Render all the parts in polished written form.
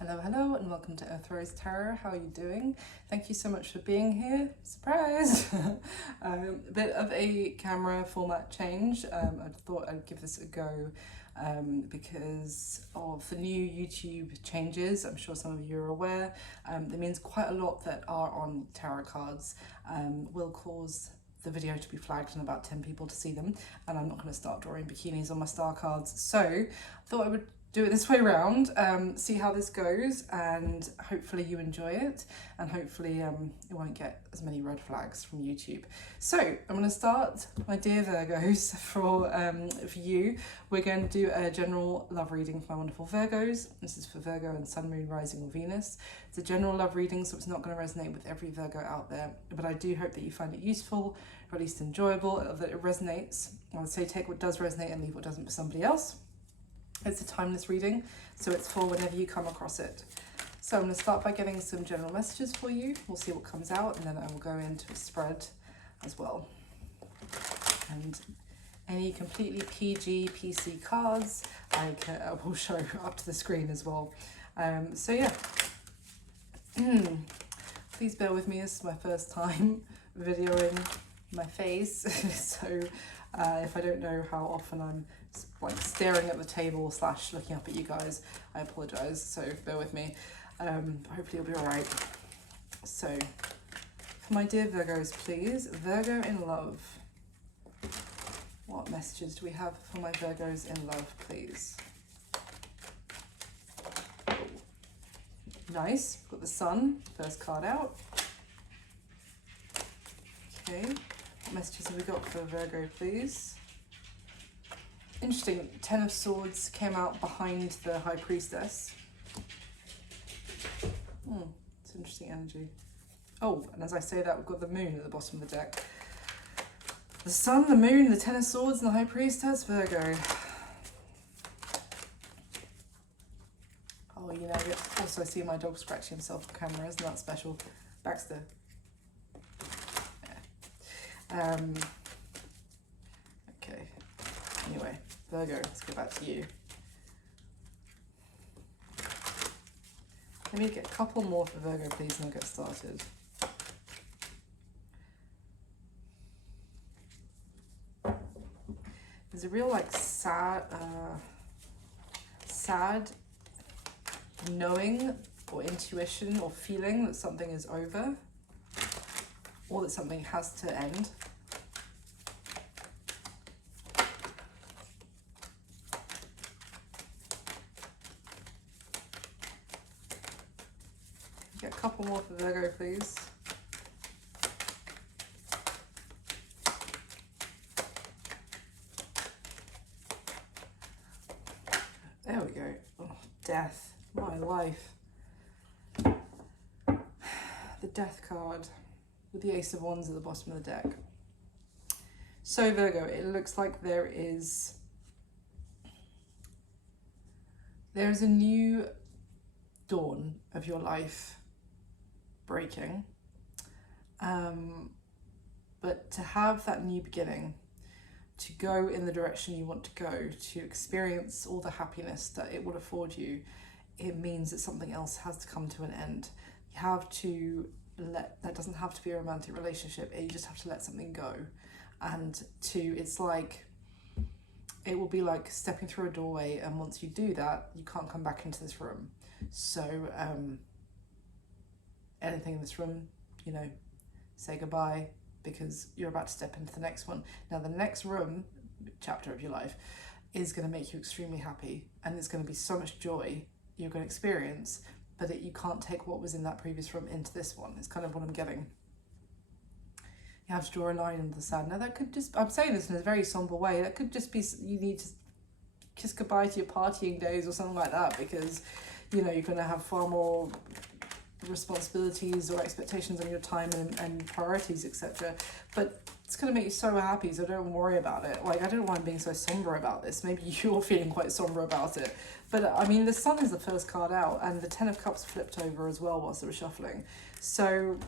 Hello, and welcome to Virgo Tarot. How are you doing? Thank you so much for being here. Surprise! A bit of a camera format change. I thought I'd give this a go because of the new YouTube changes. I'm sure some of you are aware. That means quite a lot that are on tarot cards will cause the video to be flagged and about 10 people to see them, and I'm not going to start drawing bikinis on my star cards, so I thought I would do it this way around, see how this goes, and hopefully you enjoy it, and hopefully it won't get as many red flags from YouTube. So I'm going to start, my dear Virgos, for you. We're going to do a general love reading for my wonderful Virgos. This is for Virgo and Sun, Moon, Rising or Venus. It's a general love reading, so it's not going to resonate with every Virgo out there, but I do hope that you find it useful, or at least enjoyable, that it resonates. I would say take what does resonate and leave what doesn't for somebody else. It's a timeless reading, so it's for whenever you come across it. So I'm going to start by getting some general messages for you. We'll see what comes out, and then I will go into a spread as well. And any completely PG, PC cards, I will show up to the screen as well. So yeah, please bear with me. This is my first time videoing my face, so if I don't know how often I'm like staring at the table / looking up at you guys, I apologize, so bear with me. Hopefully you'll be all right. So for my dear Virgos, please, Virgo in love, what messages do we have for my Virgos in love, please? Oh. Nice, got the Sun, first card out. Okay, what messages have we got for Virgo, please? Interesting, Ten of Swords came out behind the High Priestess. It's interesting energy. Oh, and as I say that, we've got the Moon at the bottom of the deck. The Sun, the Moon, the Ten of Swords, and the High Priestess, Virgo. Oh, you know, also I see my dog scratching himself on camera, isn't that special? Baxter. Yeah. Okay. Anyway, Virgo, let's go back to you. Let me get a couple more for Virgo, please, and we'll get started. There's a real like sad knowing or intuition or feeling that something is over, or that something has to end. Get a couple more for Virgo, please. There we go. Oh, death. My life. The Death card with the Ace of Wands at the bottom of the deck. So Virgo, it looks like there is a new dawn of your life breaking, but to have that new beginning, to go in the direction you want to go, to experience all the happiness that it will afford you, it means that something else has to come to an end. You have to that doesn't have to be a romantic relationship, you just have to let something go. And it's like, it will be like stepping through a doorway, and once you do that, you can't come back into this room. So anything in this room, you know, say goodbye, because you're about to step into the next one. Now the next chapter of your life is going to make you extremely happy, and it's going to be so much joy you're going to experience, but you can't take what was in that previous room into this one. It's kind of what I'm getting. You have to draw a line into the sand. Now that could just, I'm saying this in a very somber way, that could just be you need to kiss goodbye to your partying days or something like that, because you know you're going to have far more responsibilities or expectations on your time and priorities, etc. But it's going to make you so happy, so don't worry about it. Like, I don't know why I'm being so somber about this. Maybe you're feeling quite somber about it. But I mean, the Sun is the first card out, and the Ten of Cups flipped over as well whilst it was shuffling. So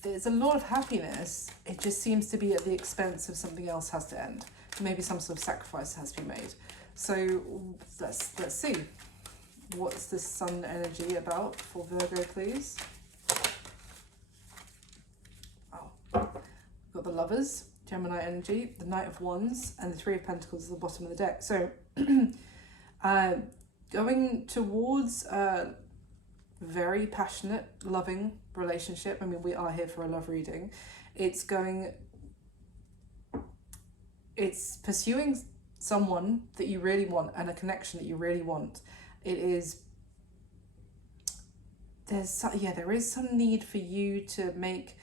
there's a lot of happiness. It just seems to be at the expense of something else has to end. Maybe some sort of sacrifice has to be made. So let's see. What's the sun energy about for Virgo, please? Oh, we've got the Lovers, Gemini energy, the Knight of Wands, and the Three of Pentacles at the bottom of the deck. So going towards a very passionate, loving relationship. I mean, we are here for a love reading. It's pursuing someone that you really want and a connection that you really want. It is, there is some need for you to make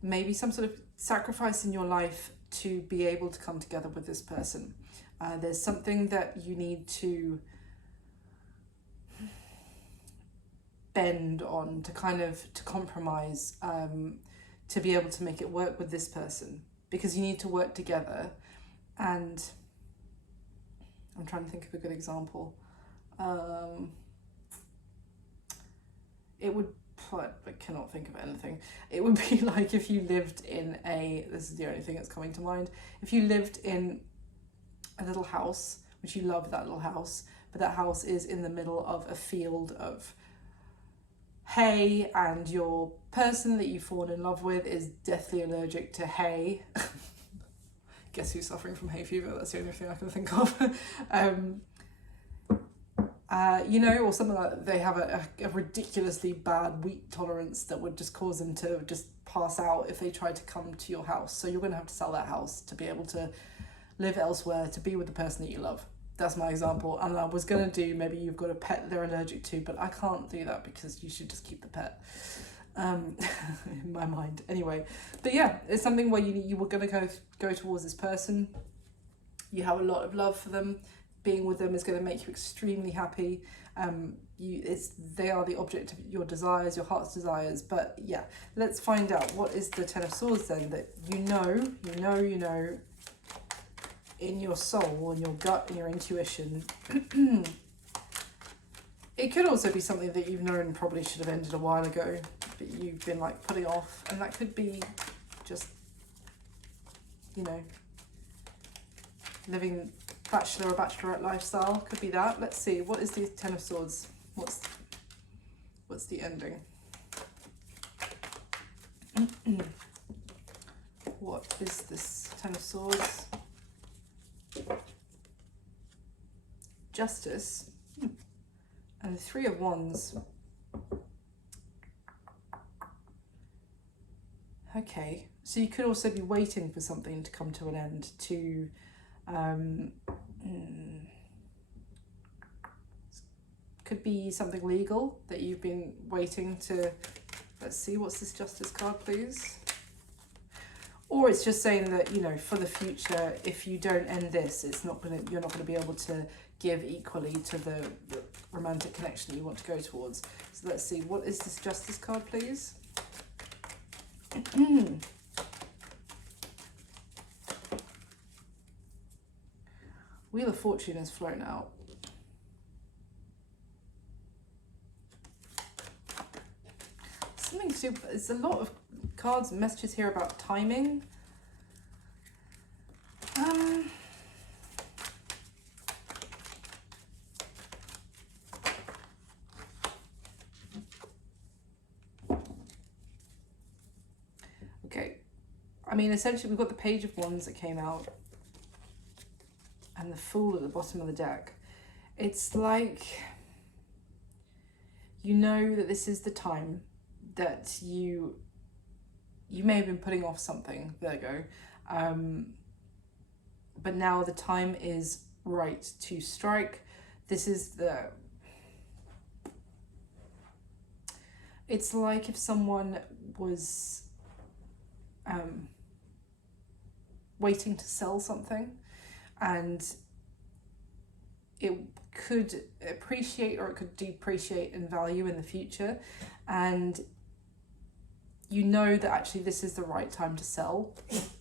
maybe some sort of sacrifice in your life to be able to come together with this person. There's something that you need to bend on, to compromise, to be able to make it work with this person, because you need to work together. And I'm trying to think of a good example. I cannot think of anything. It would be like if you lived in this is the only thing that's coming to mind. If you lived in a little house, which you love that little house, but that house is in the middle of a field of hay, and your person that you've fallen in love with is deathly allergic to hay. Guess who's suffering from hay fever? That's the only thing I can think of. Or something like that. They have a ridiculously bad wheat tolerance that would just cause them to just pass out if they tried to come to your house. So you're going to have to sell that house to be able to live elsewhere, to be with the person that you love. That's my example. And I was going to do, maybe you've got a pet they're allergic to, but I can't do that because you should just keep the pet. In my mind. Anyway, but yeah, it's something where you were going to go towards this person. You have a lot of love for them. Being with them is going to make you extremely happy. They are the object of your desires, your heart's desires. But yeah, let's find out what is the Ten of Swords then, that you know in your soul, in your gut, in your intuition. It could also be something that you've known probably should have ended a while ago, but you've been like putting off, and that could be just, living bachelor or bachelorette lifestyle. Could be that. Let's see, what is the Ten of Swords? What's the ending? What is this Ten of Swords? Justice. And the Three of Wands. Okay, so you could also be waiting for something to come to an end, to could be something legal that you've been waiting to. Let's see, what's this Justice card, please? Or it's just saying that, for the future, if you don't end this, you're not gonna be able to give equally to the romantic connection that you want to go towards. So let's see, what is this Justice card, please? Wheel of Fortune has flown out. Something to do, it's a lot of cards and messages here about timing. Okay, I mean, essentially we've got the Page of Wands that came out and the Fool at the bottom of the deck. It's like, that this is the time that you may have been putting off something, Virgo, but now the time is right to strike. This is it's like if someone was waiting to sell something, and it could appreciate or it could depreciate in value in the future, and that actually this is the right time to sell,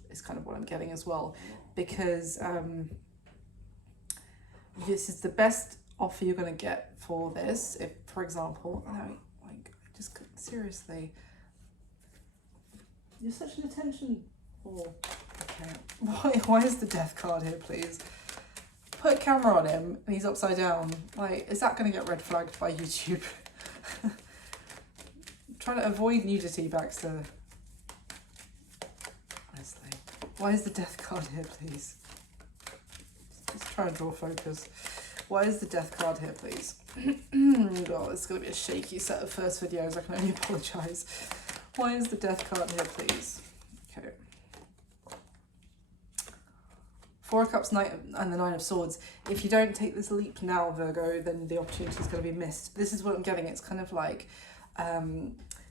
is kind of what I'm getting as well, because this is the best offer you're going to get for this. If, for example, seriously, you're such an attention whore. Okay, why is the Death card here, please? put a camera on him and he's upside down. Like, is that going to get red flagged by YouTube? Trying to avoid nudity, Baxter. Honestly. Why is the death card here, please? Let's try and draw focus. Why is the death card here, please? Oh, it's going to be a shaky set of first videos. I can only apologise. Why is the death card here, please? Okay. Four of Cups, Knight, and the Nine of Swords. If you don't take this leap now, Virgo, then the opportunity is going to be missed. This is what I'm getting. It's kind of like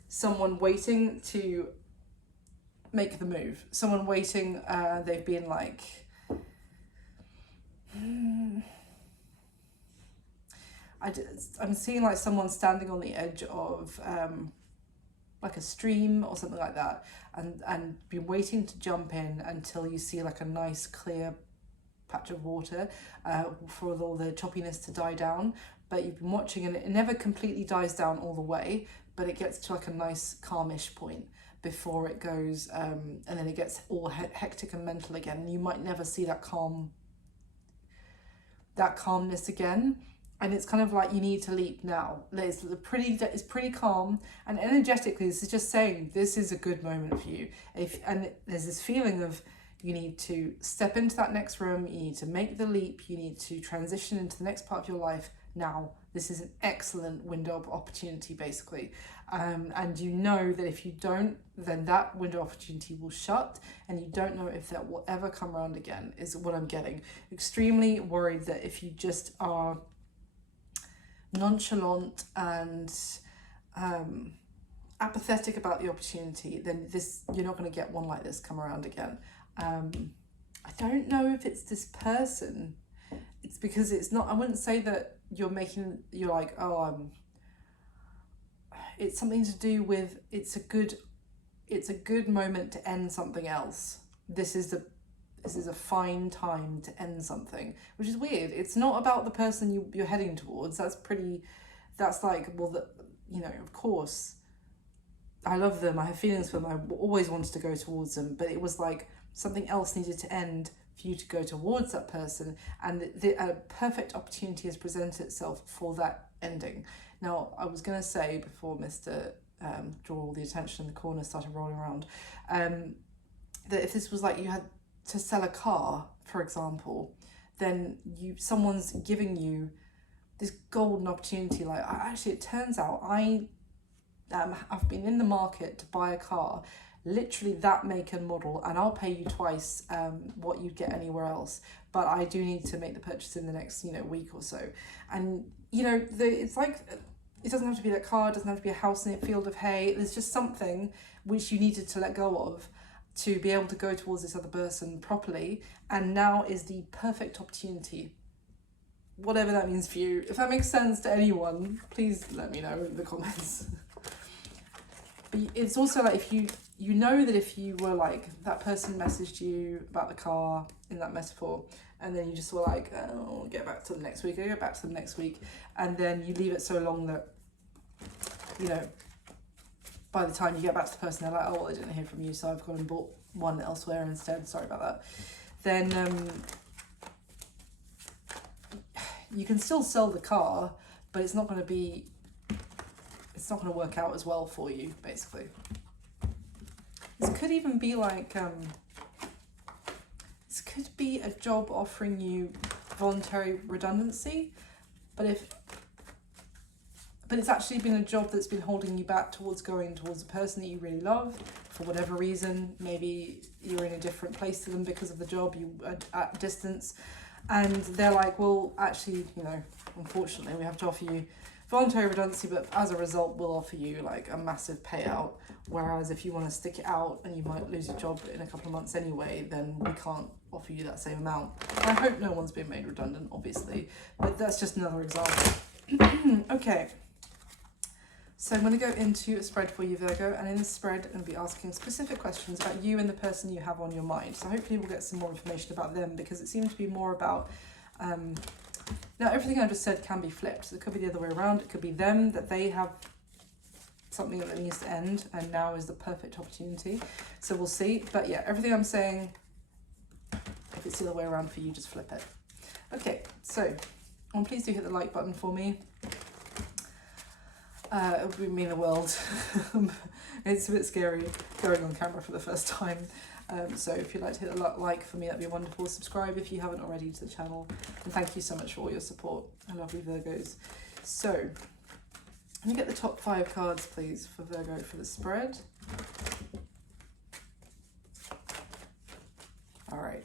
someone waiting to make the move. Someone waiting, they've been like... I'm seeing like someone standing on the edge of like a stream or something like that, and be waiting to jump in until you see like a nice clear patch of water for all the choppiness to die down. But you've been watching and it never completely dies down all the way, but it gets to like a nice calmish point before it goes and then it gets all hectic and mental again. You might never see that calmness again. And it's kind of like you need to leap now. It's pretty calm, and energetically this is just saying this is a good moment for you. And there's this feeling of you need to step into that next room, you need to make the leap, you need to transition into the next part of your life now. This is an excellent window of opportunity, basically. And you know that if you don't, then that window of opportunity will shut, and you don't know if that will ever come around again, is what I'm getting. Extremely worried that if you just are nonchalant and apathetic about the opportunity, then you're not going to get one like this come around again. I don't know if it's this person. It's because it's not, I wouldn't say that you're like, oh, it's something to do with, it's a good moment to end something else. This is a fine time to end something, which is weird. It's not about the person you're heading towards. That's like, well, of course, I love them. I have feelings for them. I always wanted to go towards them, but it was like something else needed to end for you to go towards that person. And a perfect opportunity has presented itself for that ending. Now, I was going to say before Mr. Draw all the attention in the corner started rolling around, that if this was like you had to sell a car, for example, then someone's giving you this golden opportunity. Like, actually, it turns out I've been in the market to buy a car, literally that make and model, and I'll pay you twice what you'd get anywhere else. But I do need to make the purchase in the next week or so. And it's like, it doesn't have to be that car, it doesn't have to be a house in a field of hay. There's just something which you needed to let go of to be able to go towards this other person properly, and now is the perfect opportunity. Whatever that means for you. If that makes sense to anyone, please let me know in the comments. But it's also like, if you know that if you were like, that person messaged you about the car in that metaphor, and then you just were like, oh, I'll get back to them next week, I'll get back to them next week, and then you leave it so long that, by the time you get back to the person, they're like, oh, well, I didn't hear from you, so I've gone and bought one elsewhere instead, sorry about that. Then you can still sell the car, but it's not going to work out as well for you, basically. This could even be like, this could be a job offering you voluntary redundancy, but it's actually been a job that's been holding you back towards going towards a person that you really love for whatever reason. Maybe you're in a different place to them because of the job, you are at distance, and they're like, well, actually, unfortunately, we have to offer you voluntary redundancy, but as a result, we'll offer you like a massive payout. Whereas if you want to stick it out and you might lose your job in a couple of months anyway, then we can't offer you that same amount. I hope no one's been made redundant, obviously, but that's just another example. Okay. So I'm going to go into a spread for you, Virgo, and in this spread I'm going to be asking specific questions about you and the person you have on your mind. So hopefully we'll get some more information about them, because it seems to be more about... now, everything I just said can be flipped. So it could be the other way around. It could be them, that they have something that needs to end, and now is the perfect opportunity. So we'll see. But yeah, everything I'm saying, if it's the other way around for you, just flip it. Okay, so please do hit the like button for me. It would mean the world. It's a bit scary going on camera for the first time. So if you'd like to hit the like for me, that'd be wonderful. Subscribe if you haven't already to the channel. And thank you so much for all your support. I love you, Virgos. So, let me get the top 5 cards, please, for Virgo for the spread. All right.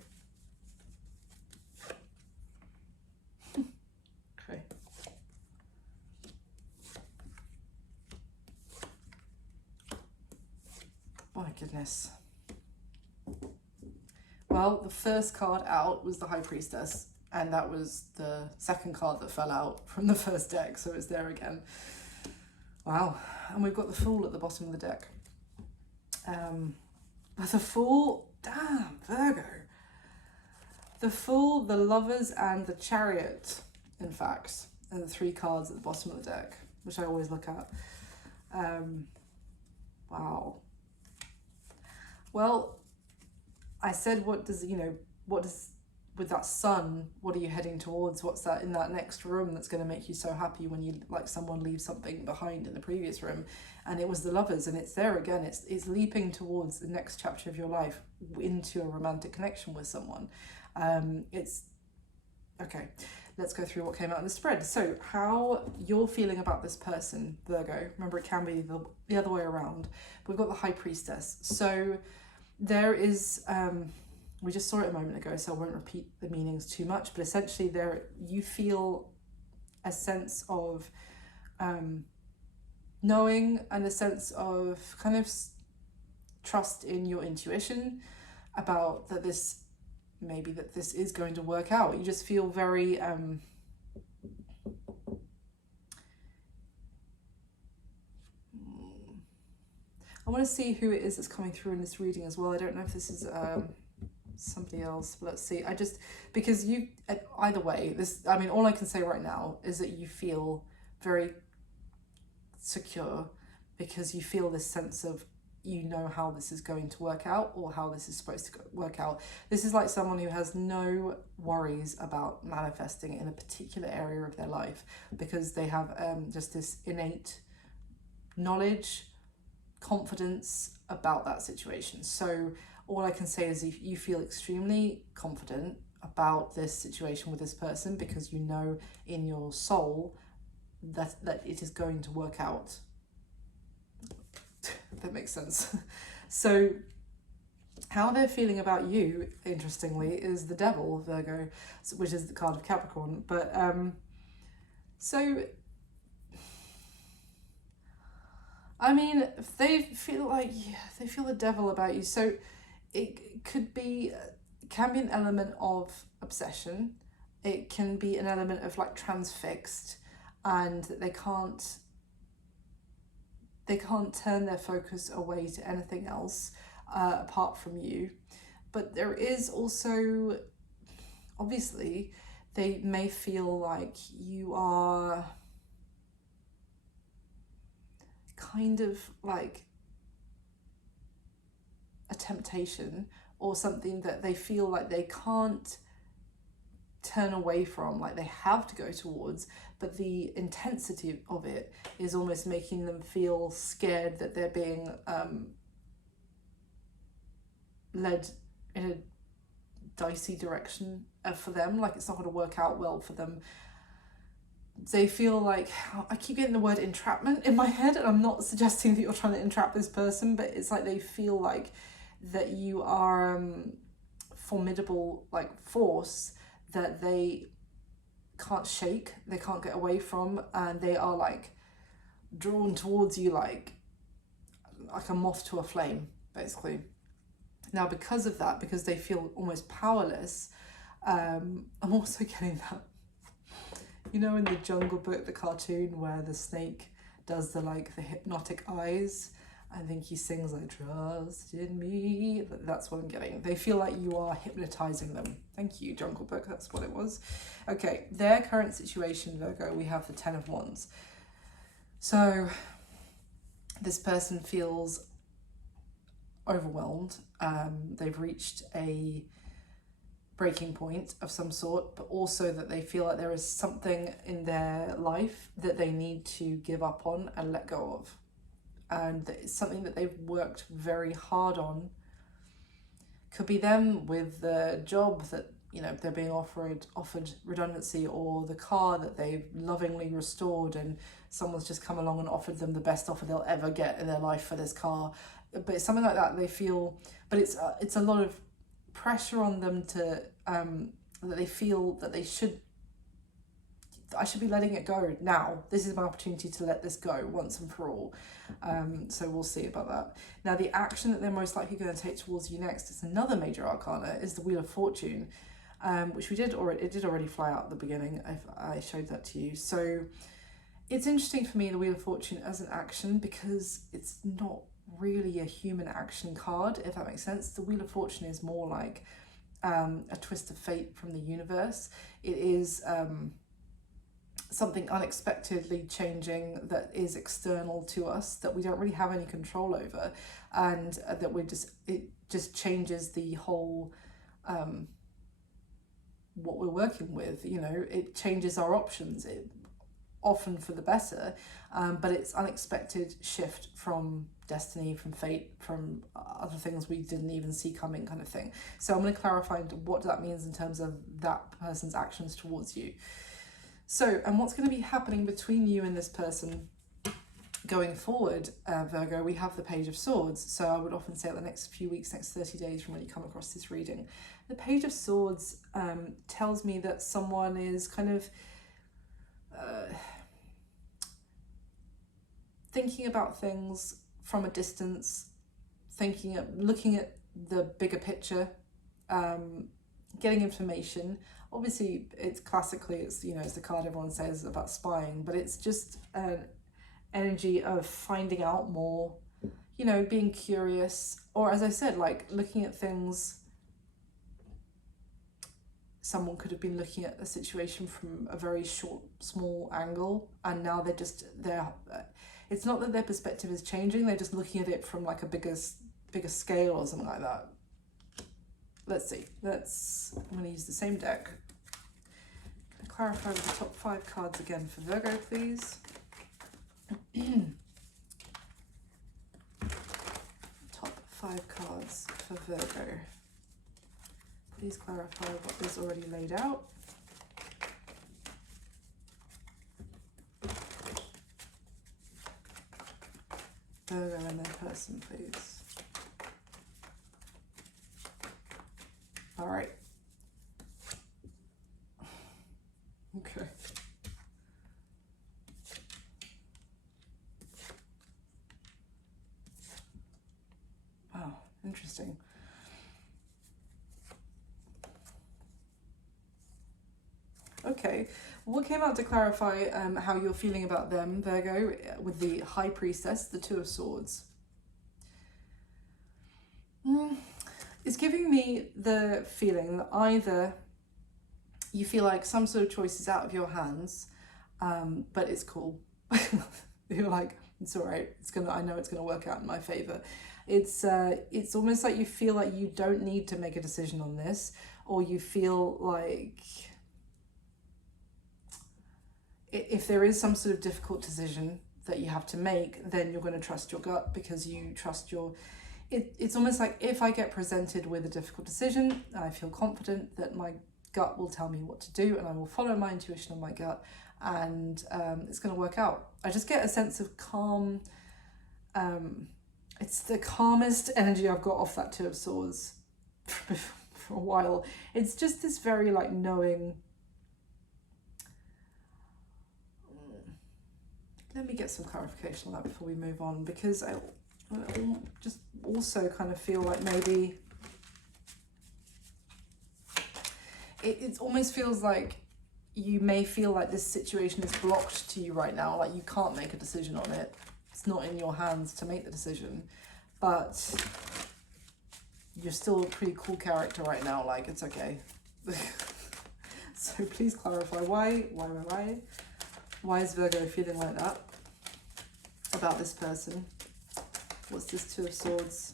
Okay. My goodness. Well, the first card out was the High Priestess, and that was the second card that fell out from the first deck, so it's there again. Wow. And we've got the Fool at the bottom of the deck. The Fool, damn, Virgo. The Fool, the Lovers, and the Chariot, in fact, and the 3 cards at the bottom of the deck, which I always look at. Wow. Well, I said, with that sun, what are you heading towards? What's that in that next room that's going to make you so happy when you, like, someone leaves something behind in the previous room? And it was the Lovers, and it's there again. It's leaping towards the next chapter of your life into a romantic connection with someone. Okay, let's go through what came out in the spread. So how you're feeling about this person, Virgo. Remember, it can be the other way around. We've got the High Priestess. So there is, we just saw it a moment ago, so I won't repeat the meanings too much, but essentially you feel a sense of knowing and a sense of kind of trust in your intuition about that this is going to work out. You just feel very I want to see who it is that's coming through in this reading as well. I don't know if this is somebody else, but let's see. Because you, either way, all I can say right now is that you feel very secure because you feel this sense of, you know how this is going to work out or how this is supposed to work out. This is like someone who has no worries about manifesting in a particular area of their life because they have just this innate knowledge, confidence about that situation. So all I can say is you feel extremely confident about this situation with this person because you know in your soul that it is going to work out. That makes sense. So how they're feeling about you, interestingly, is the Devil, Virgo, which is the card of Capricorn. But so I mean, they feel the Devil about you. So it can be an element of obsession. It can be an element of like transfixed, and they can't turn their focus away to anything else apart from you. But there is also, obviously, they may feel like you are kind of like a temptation or something that they feel like they can't turn away from, like they have to go towards, but the intensity of it is almost making them feel scared that they're being led in a dicey direction for them, like it's not going to work out well for them. They feel like, I keep getting the word entrapment in my head, and I'm not suggesting that you're trying to entrap this person, but it's like they feel like that you are formidable like force that they can't shake, they can't get away from, and they are like drawn towards you like a moth to a flame, basically. Now because of that, because they feel almost powerless, I'm also getting that, you know, in the Jungle Book, the cartoon where the snake does the hypnotic eyes, I think he sings like, trust in me. That's what I'm getting. They feel like you are hypnotizing them. Thank you, Jungle Book. That's what it was. Okay, their current situation, Virgo, we have the 10 of Wands. So this person feels overwhelmed. They've reached a breaking point of some sort, but also that they feel like there is something in their life that they need to give up on and let go of. And that it's something that they've worked very hard on. Could be them with the job that, you know, they're being offered redundancy, or the car that they've lovingly restored and someone's just come along and offered them the best offer they'll ever get in their life for this car. But it's something like that they feel, but it's a lot of pressure on them to that they feel that I should be letting it go now. This is my opportunity to let this go once and for all. So we'll see about that. Now, the action that they're most likely going to take towards you next is another major arcana, is the Wheel of Fortune, which it did already fly out at the beginning. I showed that to you. So it's interesting for me, the Wheel of Fortune as an action, because it's not really a human action card, if that makes sense. The Wheel of Fortune is more like a twist of fate from the universe. It is something unexpectedly changing that is external to us, that we don't really have any control over, and that it just changes the whole what we're working with. You know, it changes our options, it often for the better, but it's unexpected shift from destiny, from fate, from other things we didn't even see coming, kind of thing. So I'm going to clarify what that means in terms of that person's actions towards you. So, and what's going to be happening between you and this person going forward, Virgo? We have the Page of Swords. So I would often say the next few weeks, next 30 days from when you come across this reading. The Page of Swords tells me that someone is kind of thinking about things from a distance, looking at the bigger picture, getting information. Obviously, it's the card everyone says about spying, but it's just an energy of finding out more, you know, being curious, or as I said, like looking at things. Someone could have been looking at a situation from a very small angle, and now it's not that their perspective is changing, they're just looking at it from like a bigger scale or something like that. Let's see. I'm going to use the same deck. Can I clarify with the top 5 cards again for Virgo, please? Top 5 cards for Virgo. Please clarify what is already laid out. Virgo and their person, please. All right. Okay. Wow, interesting. Okay, what came out to clarify how you're feeling about them, Virgo, with the High Priestess, the Two of Swords? It's giving me the feeling that either you feel like some sort of choice is out of your hands, but it's cool. You're like, it's all right. I know it's gonna work out in my favor. It's almost like you feel like you don't need to make a decision on this, or you feel like if there is some sort of difficult decision that you have to make, then you're going to trust your gut, because you trust it's almost like, if I get presented with a difficult decision, I feel confident that my gut will tell me what to do, and I will follow my intuition and my gut, and it's going to work out. I just get a sense of calm. It's the calmest energy I've got off that Two of Swords for a while. It's just this very like knowing. Let me get some clarification on that before we move on, because I just also kind of feel like maybe it almost feels like you may feel like this situation is blocked to you right now, like you can't make a decision on it. It's not in your hands to make the decision, but you're still a pretty cool character right now, like it's okay. So please clarify why is Virgo feeling like that about this person? What's this Two of Swords?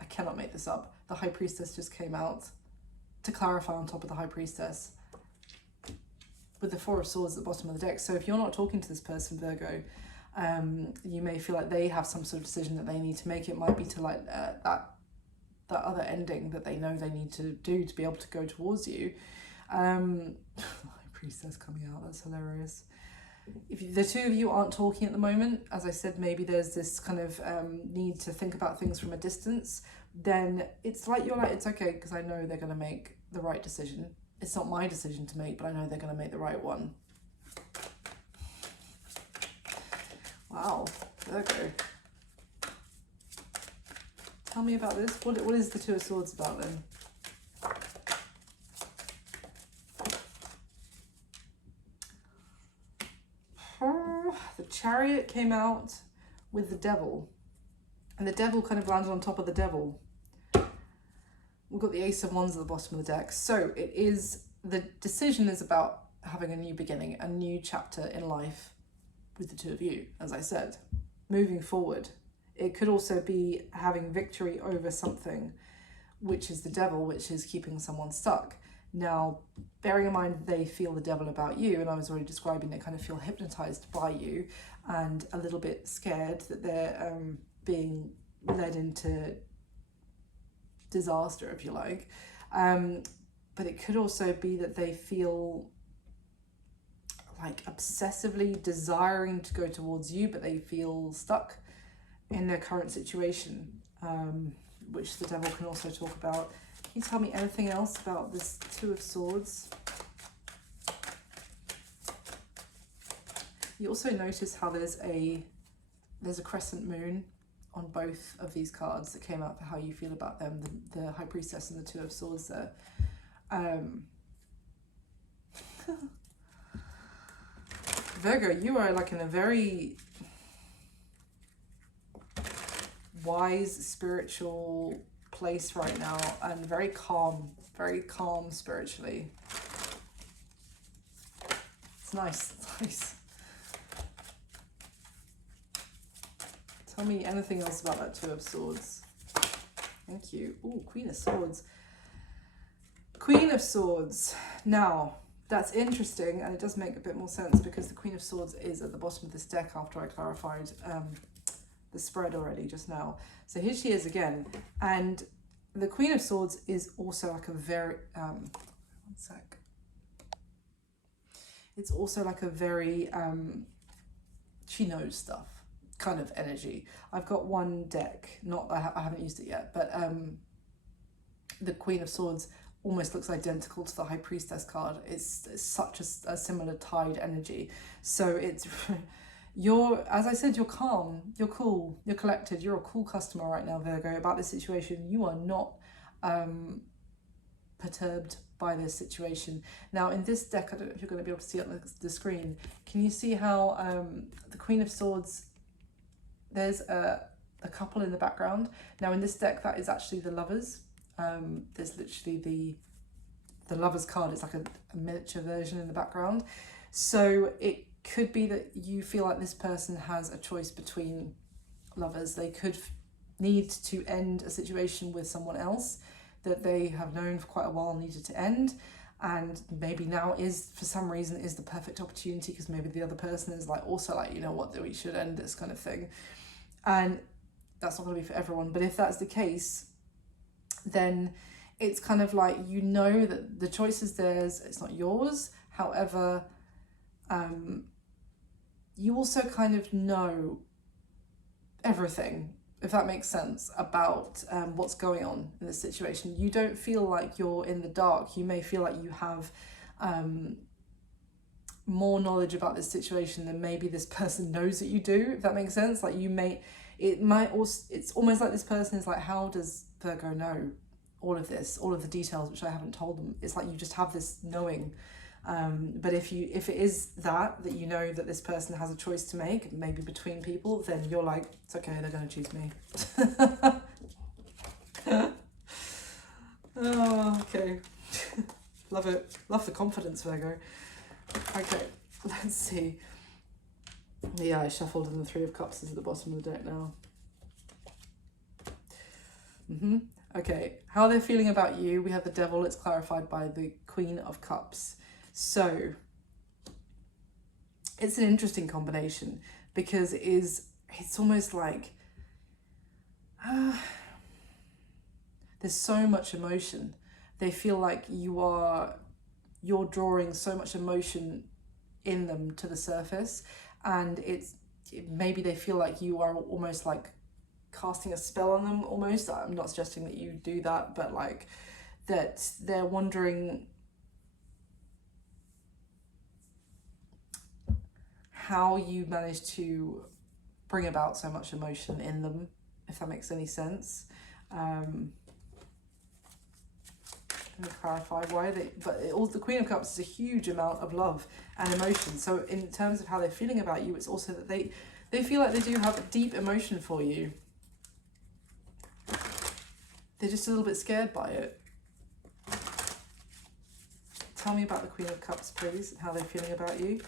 I cannot make this up. the High Priestess just came out to clarify on top of the High Priestess, with the Four of Swords at the bottom of the deck. So if you're not talking to this person, Virgo, you may feel like they have some sort of decision that they need to make. It might be to like that other ending that they know they need to do to be able to go towards you. High Priestess coming out, that's hilarious. If the two of you aren't talking at the moment, as I said, maybe there's this kind of need to think about things from a distance, then it's like you're like, it's okay, because I know they're going to make the right decision. It's not my decision to make, but I know they're going to make the right one. Wow, Virgo. Tell me about this. What is the Two of Swords about then? The Chariot came out with the Devil, and the Devil kind of landed on top of the Devil. We've got the Ace of Wands at the bottom of the deck. So it is, the decision is about having a new beginning, a new chapter in life with the two of you, as I said, moving forward. It could also be having victory over something, which is the Devil, which is keeping someone stuck. Now, bearing in mind they feel the Devil about you, and I was already describing they kind of feel hypnotized by you and a little bit scared that they're being led into disaster, if you like. But it could also be that they feel like obsessively desiring to go towards you, but they feel stuck in their current situation, which the Devil can also talk about. Can you tell me anything else about this Two of Swords? You also notice how there's a crescent moon on both of these cards that came out for how you feel about them, the High Priestess and the Two of Swords there. Virgo, you are like in a very wise spiritual place right now, and very calm spiritually. It's nice, it's nice. Tell me anything else about that Two of Swords. Thank you. Ooh, Queen of Swords. Queen of Swords. Now, that's interesting, and it does make a bit more sense because the Queen of Swords is at the bottom of this deck after I clarified the spread already just now. So here she is again, and the Queen of Swords is also like a very one sec. It's also like a very she knows stuff kind of energy. I've got one deck, not I haven't used it yet, but the Queen of Swords almost looks identical to the High Priestess card. It's such a similar tied energy. So it's you're, as I said, you're calm, you're cool, you're collected, you're a cool customer right now, Virgo, about this situation. You are not perturbed by this situation. Now in this deck, I don't know if you're going to be able to see it on the screen, can you see how the Queen of Swords, there's a couple in the background. Now in this deck, that is actually the Lovers. There's literally the Lovers card. It's like a miniature version in the background. So it could be that you feel like this person has a choice between lovers. They could need to end a situation with someone else that they have known for quite a while needed to end, and maybe now is, for some reason, is the perfect opportunity because maybe the other person is like also like, you know what, that we should end this kind of thing. And that's not going to be for everyone, but if that's the case, then it's kind of like, you know that the choice is theirs, it's not yours. However, you also kind of know everything, if that makes sense, about what's going on in this situation. You don't feel like you're in the dark. You may feel like you have more knowledge about this situation than maybe this person knows that you do, if that makes sense. Like it's almost like this person is like, how does Virgo know all of this, all of the details which I haven't told them? It's like you just have this knowing. But if it is that you know that this person has a choice to make, maybe between people, then you're like, it's okay, they're going to choose me. Oh, okay. Love it. Love the confidence, Virgo. Okay, let's see. Yeah, I shuffled and the Three of Cups is at the bottom of the deck now. Okay, how they're feeling about you. We have the Devil. It's clarified by the Queen of Cups. So it's an interesting combination because it's almost like there's so much emotion. They feel like you're drawing so much emotion in them to the surface, and maybe they feel like you are almost like casting a spell on them almost. I'm not suggesting that you do that, but like that they're wondering how you managed to bring about so much emotion in them, if that makes any sense. Let me clarify why the Queen of Cups is a huge amount of love and emotion. So in terms of how they're feeling about you, it's also that they feel like they do have a deep emotion for you. They're just a little bit scared by it. Tell me about the Queen of Cups, please, and how they're feeling about you.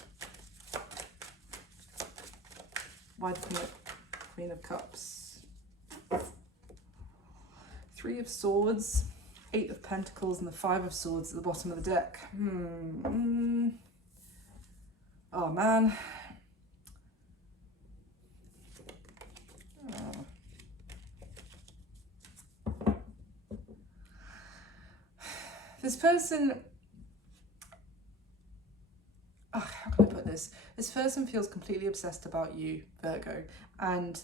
Why the Queen of Cups? Three of Swords, Eight of Pentacles, and the Five of Swords at the bottom of the deck. Oh, man. This person, how can I put this? This person feels completely obsessed about you, Virgo, and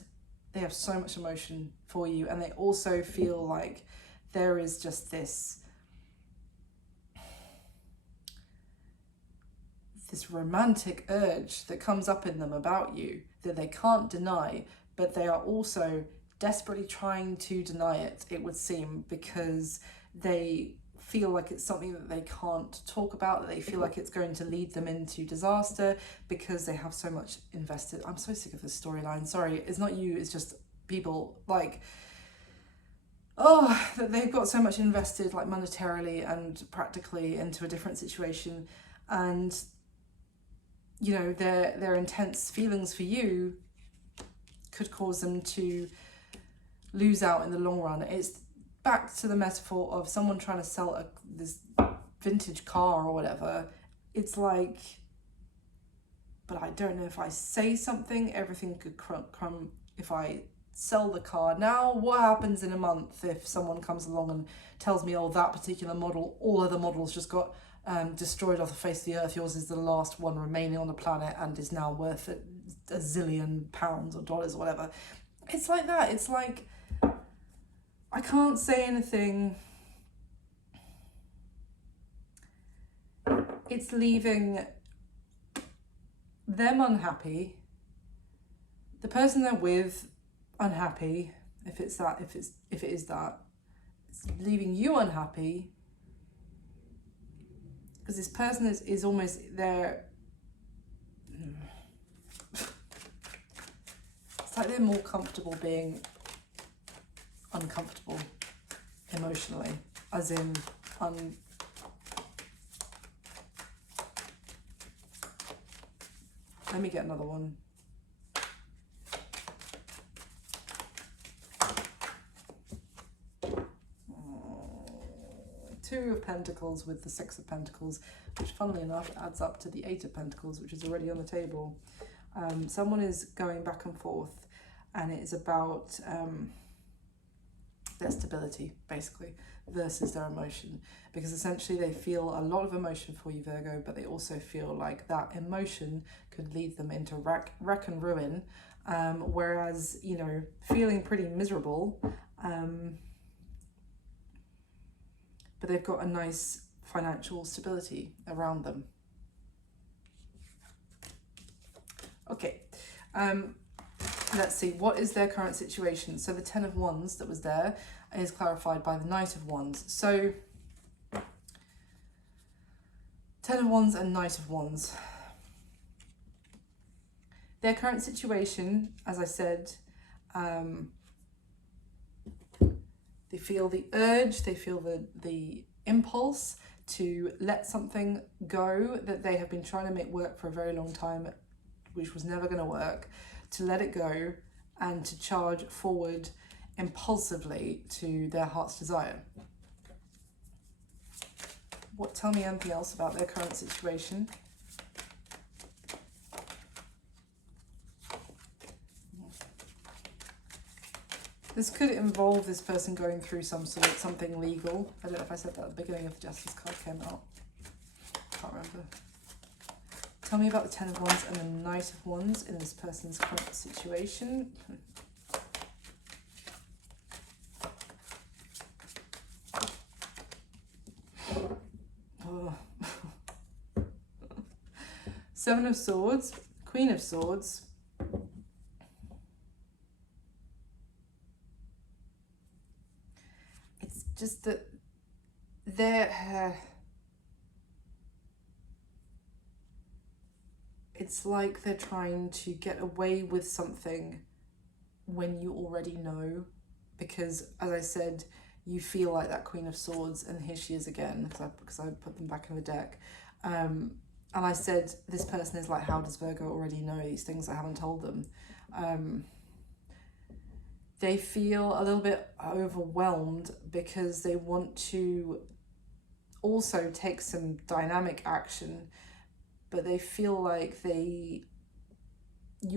they have so much emotion for you, and they also feel like there is just this romantic urge that comes up in them about you that they can't deny, but they are also desperately trying to deny it, it would seem, because they feel like it's something that they can't talk about, that they feel like it's going to lead them into disaster because they have so much invested. I'm so sick of this storyline. Sorry, it's not you, it's just people, like, that they've got so much invested, like monetarily and practically, into a different situation, and you know, their intense feelings for you could cause them to lose out in the long run. It's back to the metaphor of someone trying to sell this vintage car or whatever. It's like, but I don't know, if I say something, everything could come. If I sell the car now, what happens in a month if someone comes along and tells me, oh, that particular model, all other models just got destroyed off the face of the earth, yours is the last one remaining on the planet and is now worth a zillion pounds or dollars or whatever. It's like that. It's like, I can't say anything. It's leaving them unhappy, the person they're with unhappy, if it is that. It's leaving you unhappy because this person is almost there. It's like they're more comfortable being uncomfortable emotionally, as in let me get another one. Two of Pentacles with the Six of Pentacles, which funnily enough adds up to the Eight of Pentacles, which is already on the table. Someone is going back and forth, and it is about their stability, basically, versus their emotion. Because essentially they feel a lot of emotion for you, Virgo, but they also feel like that emotion could lead them into wreck and ruin. Whereas, you know, feeling pretty miserable, but they've got a nice financial stability around them. Okay, let's see, what is their current situation? So the Ten of Wands that was there is clarified by the Knight of Wands. So Ten of Wands and Knight of Wands. Their current situation, as I said, they feel the urge, they feel the impulse to let something go that they have been trying to make work for a very long time, which was never going to work, to let it go and to charge forward impulsively to their heart's desire. Tell me anything else about their current situation. This could involve this person going through something legal. I don't know if I said that at the beginning of the Justice card came out. Can't remember. Tell me about the Ten of Wands and the Knight of Wands in this person's current situation. Oh. Seven of Swords, Queen of Swords. It's just that it's like they're trying to get away with something when you already know, because as I said, you feel like that Queen of Swords, and here she is again, because I put them back in the deck. And I said, this person is like, how does Virgo already know these things? I haven't told them. They feel a little bit overwhelmed because they want to also take some dynamic action, but they feel like you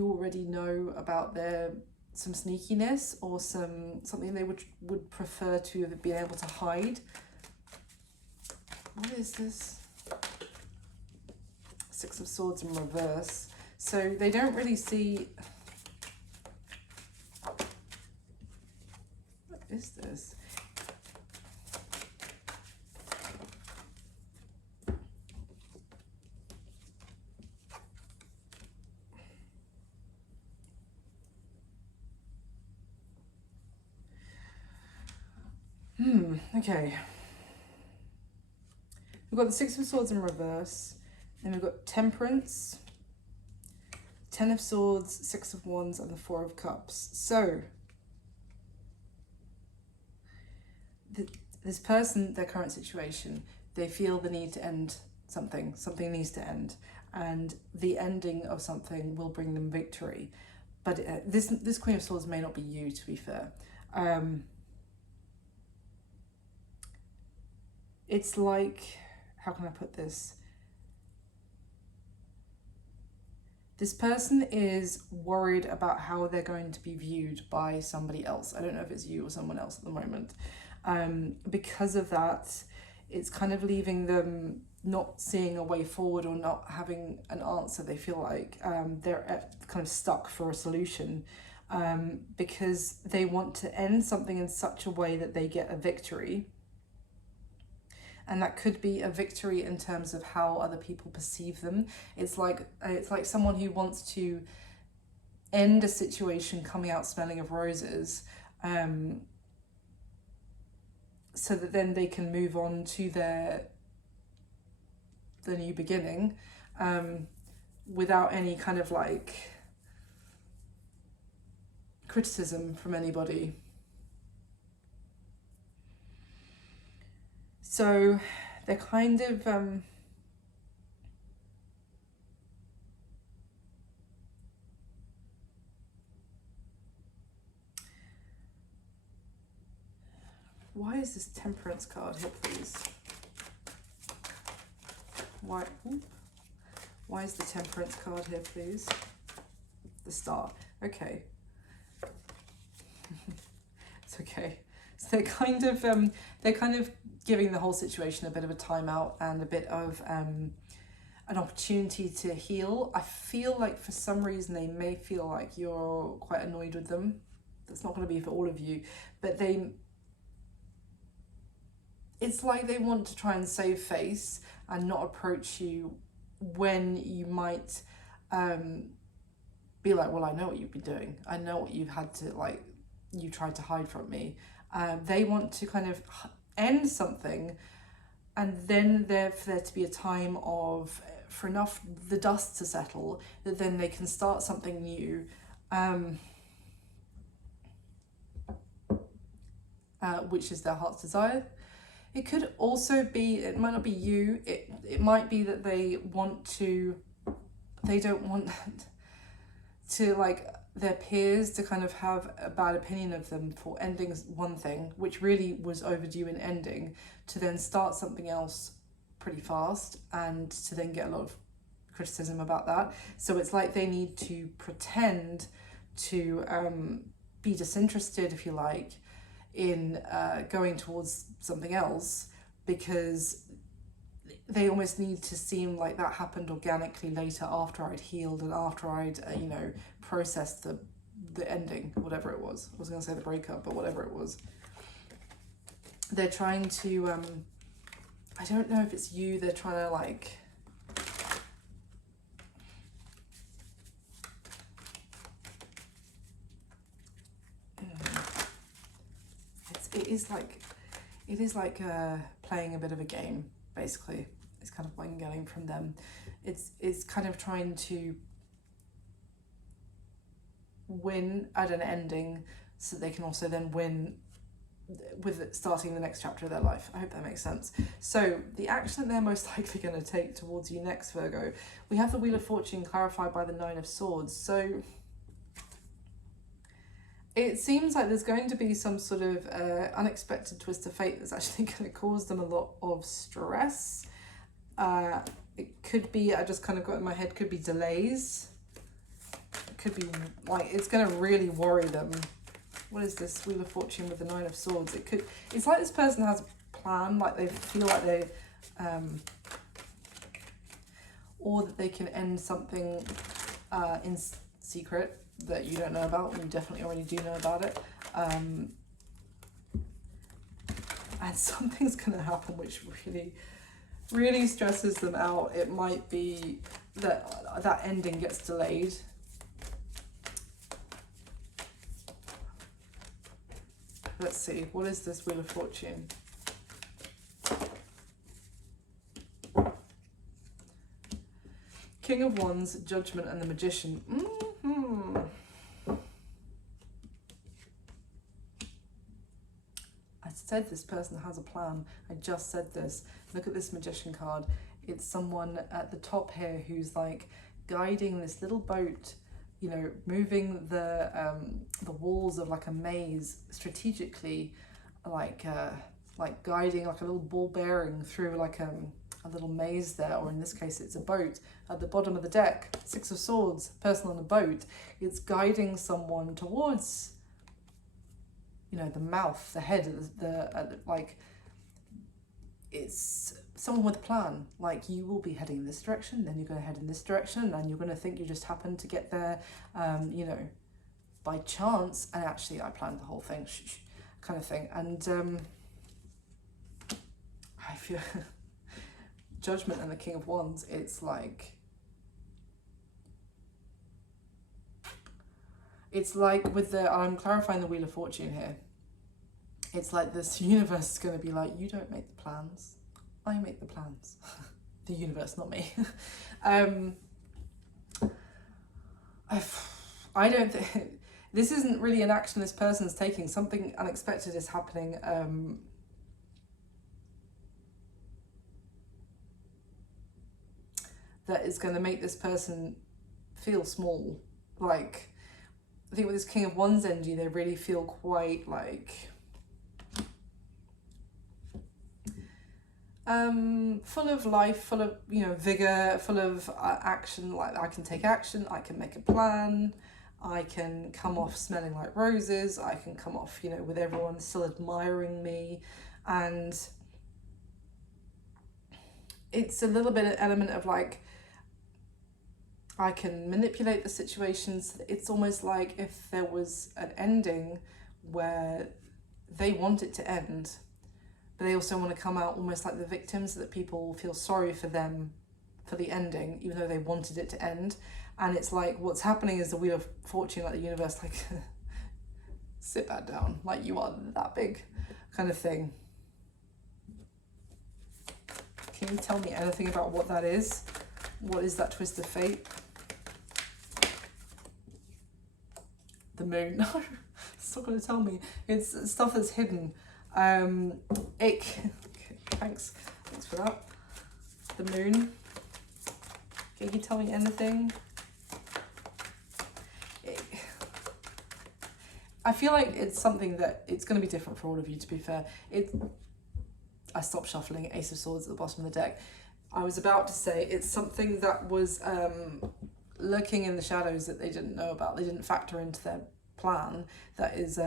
already know about some sneakiness or something they would prefer to have been able to hide. What is this? Six of Swords in reverse. So they don't really see... What is this? Okay. We've got the Six of Swords in reverse. Then we've got Temperance, Ten of Swords, Six of Wands, and the Four of Cups. So, this person, their current situation, they feel the need to end something. Something needs to end. And the ending of something will bring them victory. But this Queen of Swords may not be you, to be fair. It's like, how can I put this? This person is worried about how they're going to be viewed by somebody else. I don't know if it's you or someone else at the moment. Because of that, it's kind of leaving them not seeing a way forward or not having an answer. They feel like they're kind of stuck for a solution because they want to end something in such a way that they get a victory. And that could be a victory in terms of how other people perceive them. It's like someone who wants to end a situation coming out smelling of roses, so that then they can move on to the new beginning, without any kind of like criticism from anybody. So they're kind of why is this Temperance card here, please? Why is the Temperance card here, please? The Star. Okay. It's okay. So they're kind of giving the whole situation a bit of a timeout and a bit of an opportunity to heal. I feel like for some reason they may feel like you're quite annoyed with them. That's not going to be for all of you, but it's like they want to try and save face and not approach you when you might be like, well, I know what you've been doing. I know what you've had to, like, you tried to hide from me. They want to kind of end something, and then for there to be a time for enough the dust to settle that then they can start something new, which is their heart's desire. It could also be, it might not be you, it might be that they don't want to like their peers to kind of have a bad opinion of them for ending one thing, which really was overdue in ending, to then start something else pretty fast and to then get a lot of criticism about that. So it's like they need to pretend to be disinterested, if you like, in going towards something else, because they almost need to seem like that happened organically later, after I'd healed and after I'd you know, processed the ending, whatever it was. I was going to say the breakup, but whatever it was. They're trying to I don't know if it's you, they're trying to like it is like playing a bit of a game, basically. It's kind of what I'm getting from them. It's kind of trying to win at an ending so they can also then win with starting the next chapter of their life. I hope that makes sense. So the action that they're most likely going to take towards you next, Virgo, we have the Wheel of Fortune clarified by the Nine of Swords. So it seems like there's going to be some sort of unexpected twist of fate that's actually going to cause them a lot of stress. It could be, I just kind of got in my head, could be delays. It could be like, it's going to really worry them. What is this Wheel of Fortune with the Nine of Swords? It's like this person has a plan, like they feel like they, or that they can end something in secret that you don't know about, and you definitely already do know about it. And something's going to happen which really stresses them out. It might be that that ending gets delayed. Let's see, what is this Wheel of Fortune? King of Wands, Judgment, and the Magician. I said this person has a plan. I just said this. Look at this Magician card. It's someone at the top here who's like guiding this little boat, you know, moving the walls of like a maze strategically, like guiding like a little ball bearing through like a little maze there, or in this case it's a boat at the bottom of the deck. Six of Swords, person on a boat. It's guiding someone towards, you know, the mouth, the head, like it's someone with a plan. Like, you will be heading in this direction, then you're going to head in this direction, and you're going to think you just happened to get there, you know, by chance, and actually I planned the whole thing, kind of thing. And I feel Judgment and the King of Wands, it's like with the, I'm clarifying the Wheel of Fortune here. It's like this universe is going to be like, you don't make the plans, I make the plans. The universe, not me. I don't think, this isn't really an action this person's taking. Something unexpected is happening. That is going to make this person feel small. Like, I think with this King of Wands energy, they really feel quite like full of life, full of, you know, vigor, full of action. Like, I can take action, I can make a plan, I can come off smelling like roses, I can come off, you know, with everyone still admiring me. And it's a little bit of element of like, I can manipulate the situations. It's almost like if there was an ending where they want it to end, but they also want to come out almost like the victims, so that people feel sorry for them for the ending, even though they wanted it to end. And it's like, what's happening is the Wheel of Fortune, like the universe, like, sit back down, like you are that big, kind of thing. Can you tell me anything about what that is? What is that twist of fate? The Moon. No, it's not going to tell me. It's stuff that's hidden. Thanks for that. The Moon. Can you tell me anything? I feel like it's something that it's going to be different for all of you, to be fair. I stopped shuffling Ace of Swords at the bottom of the deck. I was about to say it's something that was lurking in the shadows that they didn't know about. They didn't factor into their plan. That is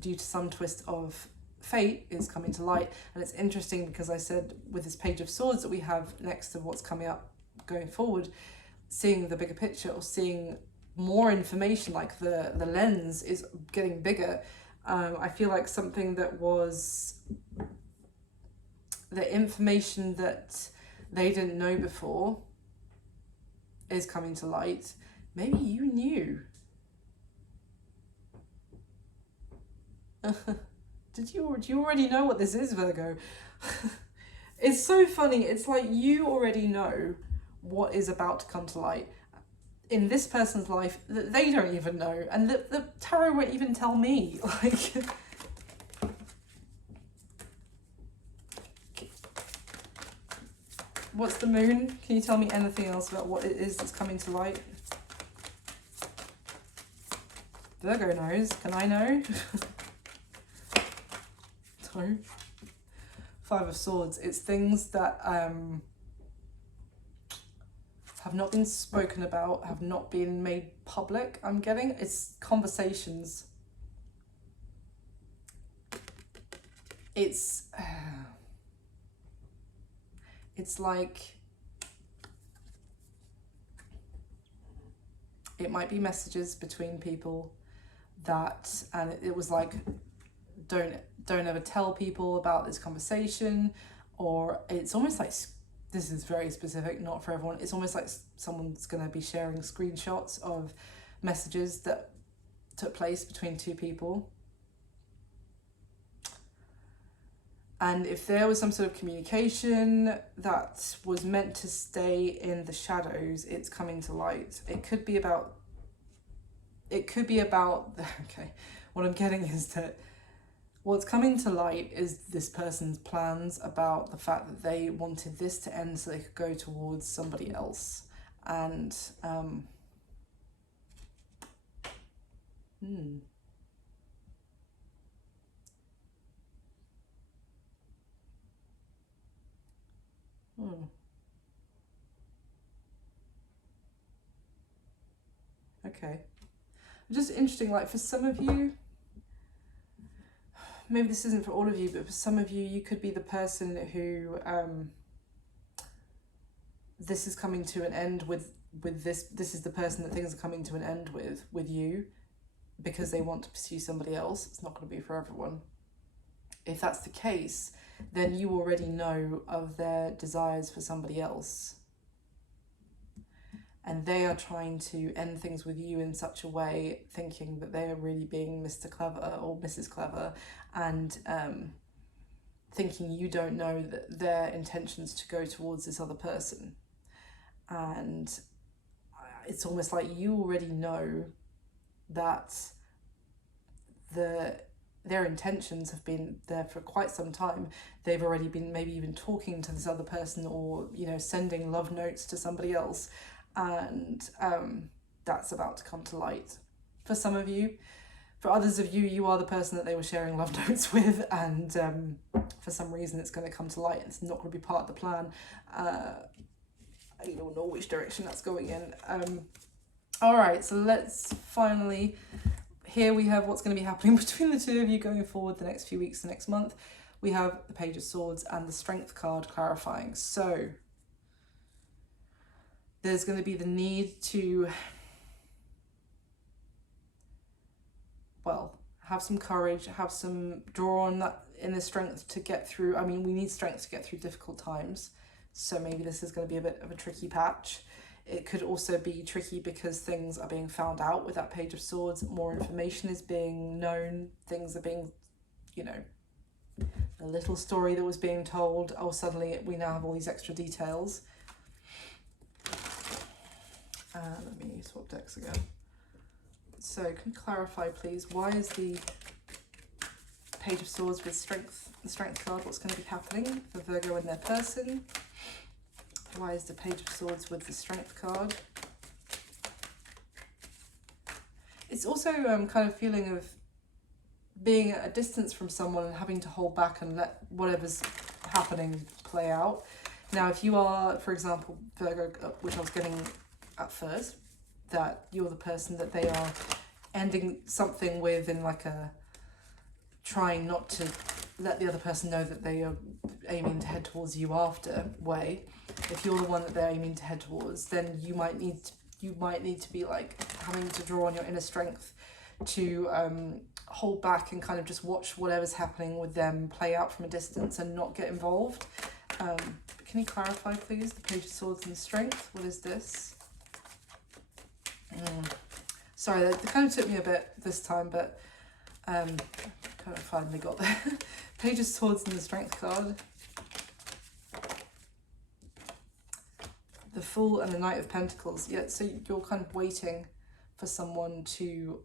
due to some twist of fate is coming to light. And it's interesting because I said with this Page of Swords that we have next to what's coming up going forward, seeing the bigger picture or seeing more information, like the lens is getting bigger. I feel like something that was the information that they didn't know before is coming to light. Maybe you knew. Do you already know what this is, Virgo? It's so funny. It's like you already know what is about to come to light in this person's life that they don't even know, and the tarot won't even tell me. Like, what's the moon? Can you tell me anything else about what it is that's coming to light? Virgo knows. Can I know? No. Five of Swords. It's things that have not been spoken about, have not been made public, I'm getting. It's conversations. It's like, it might be messages between people that, and it was like, don't ever tell people about this conversation, or it's almost like, this is very specific, not for everyone, it's almost like someone's going to be sharing screenshots of messages that took place between two people. And if there was some sort of communication that was meant to stay in the shadows, it's coming to light. It could be about, okay, what I'm getting is that what's coming to light is this person's plans about the fact that they wanted this to end so they could go towards somebody else. And Okay. Just interesting, like for some of you, maybe this isn't for all of you, but for some of you, you could be the person who this is coming to an end with this is the person that things are coming to an end with you, because they want to pursue somebody else. It's not going to be for everyone. If that's the case, then you already know of their desires for somebody else. And they are trying to end things with you in such a way, thinking that they are really being Mr. Clever or Mrs. Clever, and thinking you don't know that their intentions to go towards this other person. And it's almost like you already know that their intentions have been there for quite some time. They've already been maybe even talking to this other person, or, you know, sending love notes to somebody else. And that's about to come to light for some of you. For others of you, you are the person that they were sharing love notes with, and for some reason it's going to come to light. It's not going to be part of the plan. I don't know which direction that's going in. All right, so let's finally, here we have what's going to be happening between the two of you going forward the next few weeks, the next month. We have the Page of Swords and the Strength card clarifying. So there's going to be the need to, well, have some courage, have some draw on that inner strength to get through. I mean, we need strength to get through difficult times. So maybe this is going to be a bit of a tricky patch. It could also be tricky because things are being found out with that Page of Swords. More information is being known. Things are being, you know, a little story that was being told. Oh, suddenly we now have all these extra details. Let me swap decks again. So can you clarify, please, why is the Page of Swords with the Strength card, what's going to be happening for Virgo and their person? Why is the Page of Swords with the Strength card? It's also kind of feeling of being at a distance from someone and having to hold back and let whatever's happening play out. Now, if you are, for example, Virgo, which I was getting at first, that you're the person that they are ending something with in like a trying not to let the other person know that they are aiming to head towards you after way. If you're the one that they're aiming to head towards, then you might need to be like having to draw on your inner strength to hold back and kind of just watch whatever's happening with them play out from a distance and not get involved. Can you clarify, please? The Page of Swords and Strength. What is this? Sorry, that kind of took me a bit this time, but kind of finally got there. Page of Swords and the Strength card. The Fool and the Knight of Pentacles. Yeah, so you're kind of waiting for someone to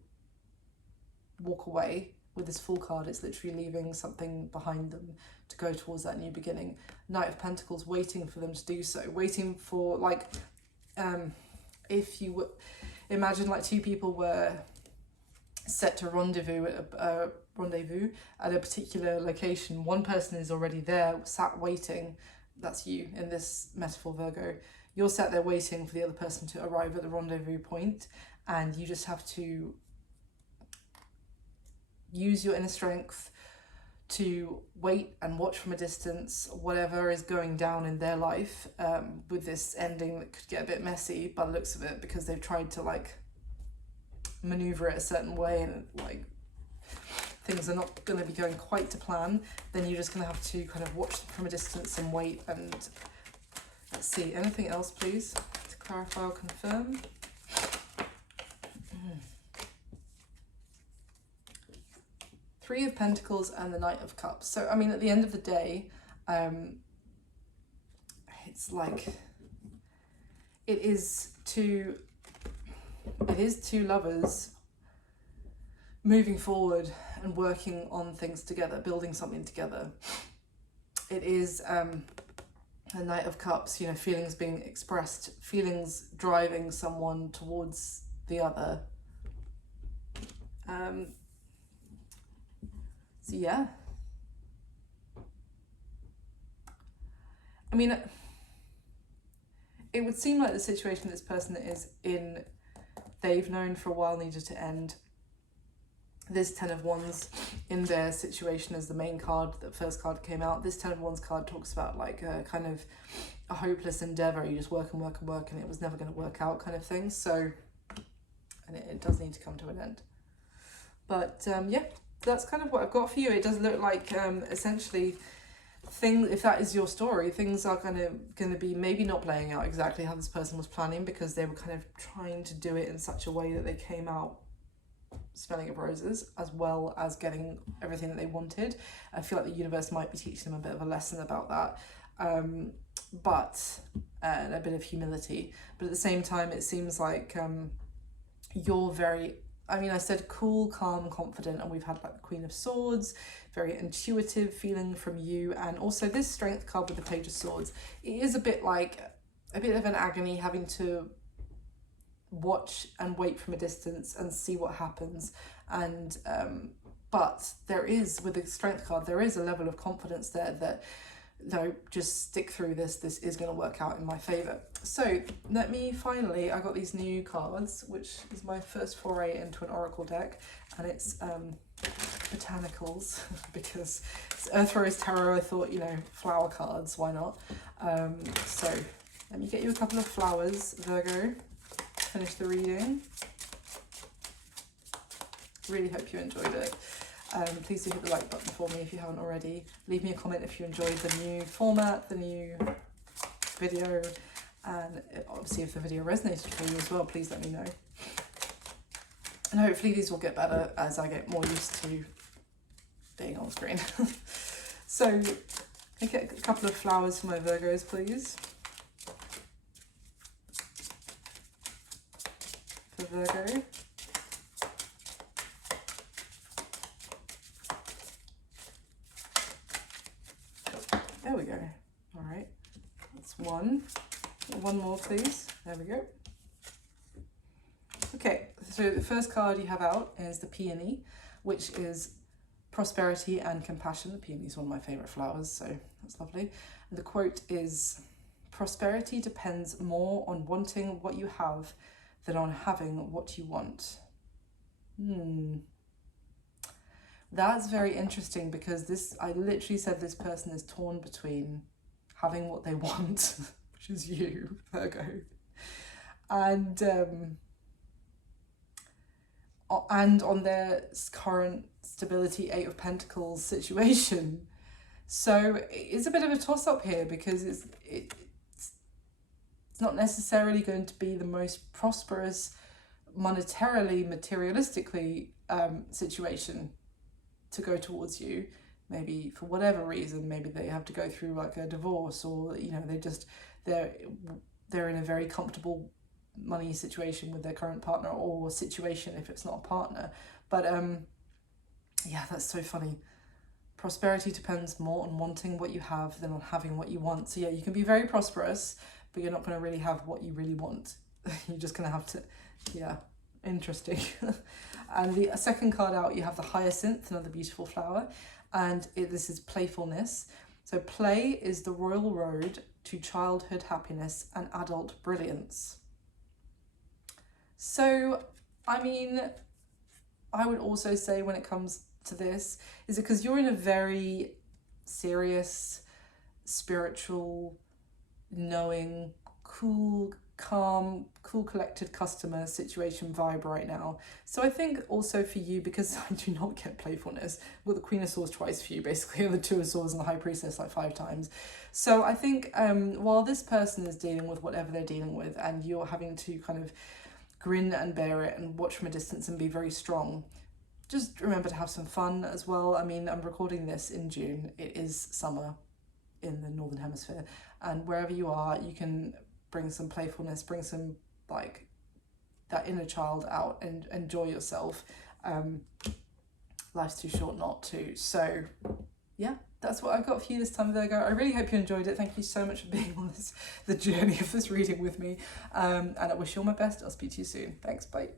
walk away. With this Fool card, it's literally leaving something behind them to go towards that new beginning. Knight of Pentacles, waiting for them to do so. Waiting for, like, if you would imagine like two people were set to rendezvous at a particular location. One person is already there, sat waiting. That's you in this metaphor, Virgo. You're sat there waiting for the other person to arrive at the rendezvous point, and you just have to use your inner strength to wait and watch from a distance whatever is going down in their life, with this ending that could get a bit messy by the looks of it, because they've tried to like maneuver it a certain way and like things are not going to be going quite to plan. Then you're just going to have to kind of watch from a distance and wait. And let's see, anything else please to clarify or confirm? Three of Pentacles and the Knight of Cups. So, I mean, at the end of the day, it's like, it is two lovers moving forward and working on things together, building something together. It is a Knight of Cups, you know, feelings being expressed, feelings driving someone towards the other. So yeah, I mean, it would seem like the situation this person is in, they've known for a while needed to end. This 10 of Wands in their situation as the main card, the first card came out. This 10 of Wands card talks about like a kind of a hopeless endeavour. You just work and work and work and it was never going to work out kind of thing. So, and it does need to come to an end. But yeah, that's kind of what I've got for you. It does look like essentially if that is your story, things are going to be maybe not playing out exactly how this person was planning, because they were kind of trying to do it in such a way that they came out smelling of roses, as well as getting everything that they wanted. I feel like the universe might be teaching them a bit of a lesson about that, and a bit of humility. But at the same time, it seems like you're very, I mean, I said cool, calm, confident, and we've had like the Queen of Swords, very intuitive feeling from you. And also this Strength card with the Page of Swords, it is a bit like a bit of an agony, having to watch and wait from a distance and see what happens. And but there is, with the Strength card, there is a level of confidence there that, no, just stick through this is going to work out in my favor. So let me finally, I got these new cards, which is my first foray into an oracle deck, and it's botanicals, because it's Earth Rose Tarot. I thought, you know, flower cards, why not? So let me get you a couple of flowers, Virgo, to finish the reading. Really hope you enjoyed it. Please do hit the like button for me if you haven't already. Leave me a comment if you enjoyed the new format, the new video, and obviously if the video resonated for you as well, please let me know. And hopefully these will get better as I get more used to being on screen. So, can I get a couple of flowers for my Virgos, please? For Virgo. There we go. All right, that's one. One more, please. There we go. Okay, so the first card you have out is the Peony, which is prosperity and compassion. The peony is one of my favourite flowers, so that's lovely. And the quote is, prosperity depends more on wanting what you have than on having what you want. That's very interesting, because I literally said this person is torn between having what they want, which is you, Virgo, and on their current stability, Eight of Pentacles situation. So it's a bit of a toss-up here, because it's not necessarily going to be the most prosperous monetarily, materialistically situation to go towards you. Maybe for whatever reason, maybe they have to go through like a divorce, or you know, they're in a very comfortable money situation with their current partner, or situation if it's not a partner. But yeah, that's so funny. Prosperity depends more on wanting what you have than on having what you want. So yeah, you can be very prosperous, but you're not going to really have what you really want. You're just going to have to, yeah, interesting. And the second card out, you have the Hyacinth, another beautiful flower, and this is playfulness. So play is the royal road to childhood happiness and adult brilliance. So, I mean, I would also say when it comes to this, is it because you're in a very serious, spiritual, knowing, cool, calm, cool, collected customer situation vibe right now. So I think also for you, because I do not get playfulness, well, the Queen of Swords twice for you basically, and the Two of Swords and the High Priestess like 5 times. So I think while this person is dealing with whatever they're dealing with, and you're having to kind of grin and bear it and watch from a distance and be very strong, just remember to have some fun as well. I mean, I'm recording this in June. It is summer in the Northern Hemisphere, and wherever you are, you can bring some playfulness, bring some like that inner child out and enjoy yourself. Life's too short not to. So yeah, that's what I've got for you this time, Virgo. I really hope you enjoyed it. Thank you so much for being on the journey of this reading with me. And I wish you all my best. I'll speak to you soon. Thanks, bye.